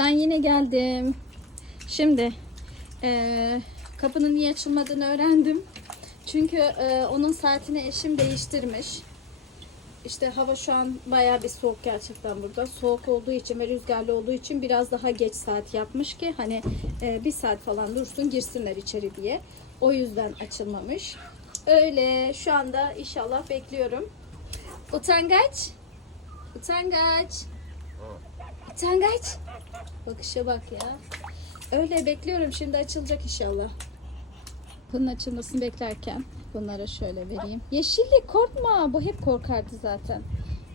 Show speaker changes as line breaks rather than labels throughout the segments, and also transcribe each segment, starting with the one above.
Ben yine geldim. Şimdi eee, kapının niye açılmadığını öğrendim. Çünkü eee, onun saatini eşim değiştirmiş. İşte hava şu an bayağı bir soğuk gerçekten burada. Soğuk olduğu için ve rüzgarlı olduğu için biraz daha geç saat yapmış ki hani eee, bir saat falan dursun girsinler içeri diye. O yüzden açılmamış. Öyle şu anda inşallah bekliyorum. Utangaç. Utangaç. Utangaç. Bakışa bak ya. Öyle bekliyorum şimdi açılacak inşallah. Bunun açılmasını beklerken bunlara şöyle vereyim. Yeşillik korkma. Bu hep korkardı zaten.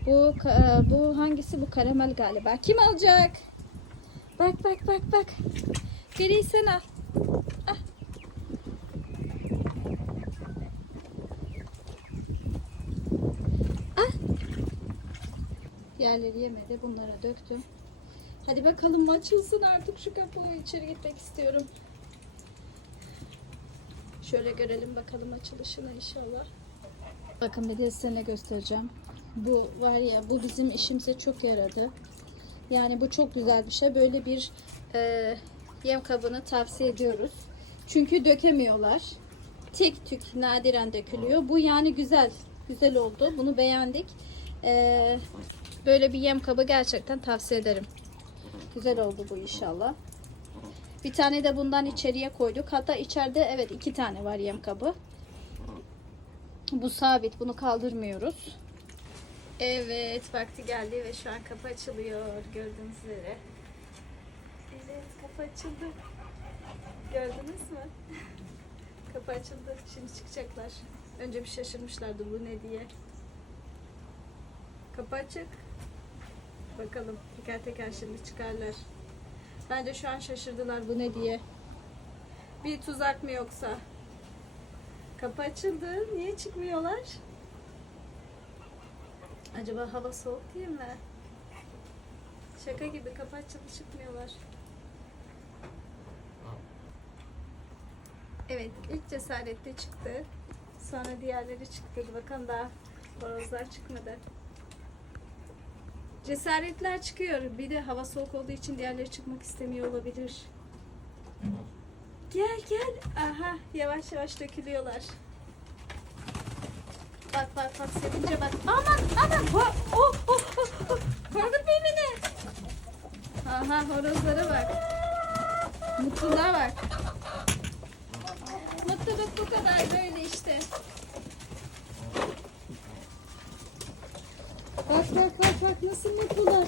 Bu ka- bu hangisi bu karamel galiba. Kim alacak? Bak bak bak bak. Geri sen al. Ah. Ah. Yerleri yemedi. Bunlara döktüm. Hadi bakalım açılsın artık şu kapı. İçeri gitmek istiyorum. Şöyle görelim bakalım açılışını inşallah. Bakın bir de size göstereceğim. Bu var ya bu bizim işimize çok yaradı. Yani bu çok güzel bir şey. Böyle bir e, yem kabını tavsiye ediyoruz. Çünkü dökemiyorlar. Tek tük nadiren dökülüyor. Bu yani güzel. Güzel oldu. Bunu beğendik. E, böyle bir yem kabı gerçekten tavsiye ederim. Güzel oldu bu inşallah. Bir tane de bundan içeriye koyduk. Hatta içeride evet iki tane var yem kabı. Bu sabit. Bunu kaldırmıyoruz. Evet vakti geldi ve şu an kapı açılıyor. Gördüğünüz üzere. Evet kapı açıldı. Gördünüz mü? kapı açıldı. Şimdi çıkacaklar. Önce bir şaşırmışlardı bu ne diye. Kapı açık. Bakalım teker teker şimdi çıkarlar. Bence şu an şaşırdılar bu ne diye. Bir tuzak mı yoksa? Kapı açıldı. Niye çıkmıyorlar? Acaba hava soğuk değil mi? Şaka gibi kapı açıldı çıkmıyorlar. Evet ilk cesaretle çıktı. Sonra diğerleri çıktı. Bakalım daha horozlar çıkmadı. Cesaretler çıkıyor. Bir de hava soğuk olduğu için diğerleri çıkmak istemiyor olabilir. Gel gel. Aha yavaş yavaş dökülüyorlar. Bak bak bak sevince bak. Aman aman. Oh, oh, oh, oh. Korkutmayın beni. Aha horozlara bak. Mutluluğa bak. Mutluluk bu kadar böyle işte. Bak bak bak bak nasıl mutlular.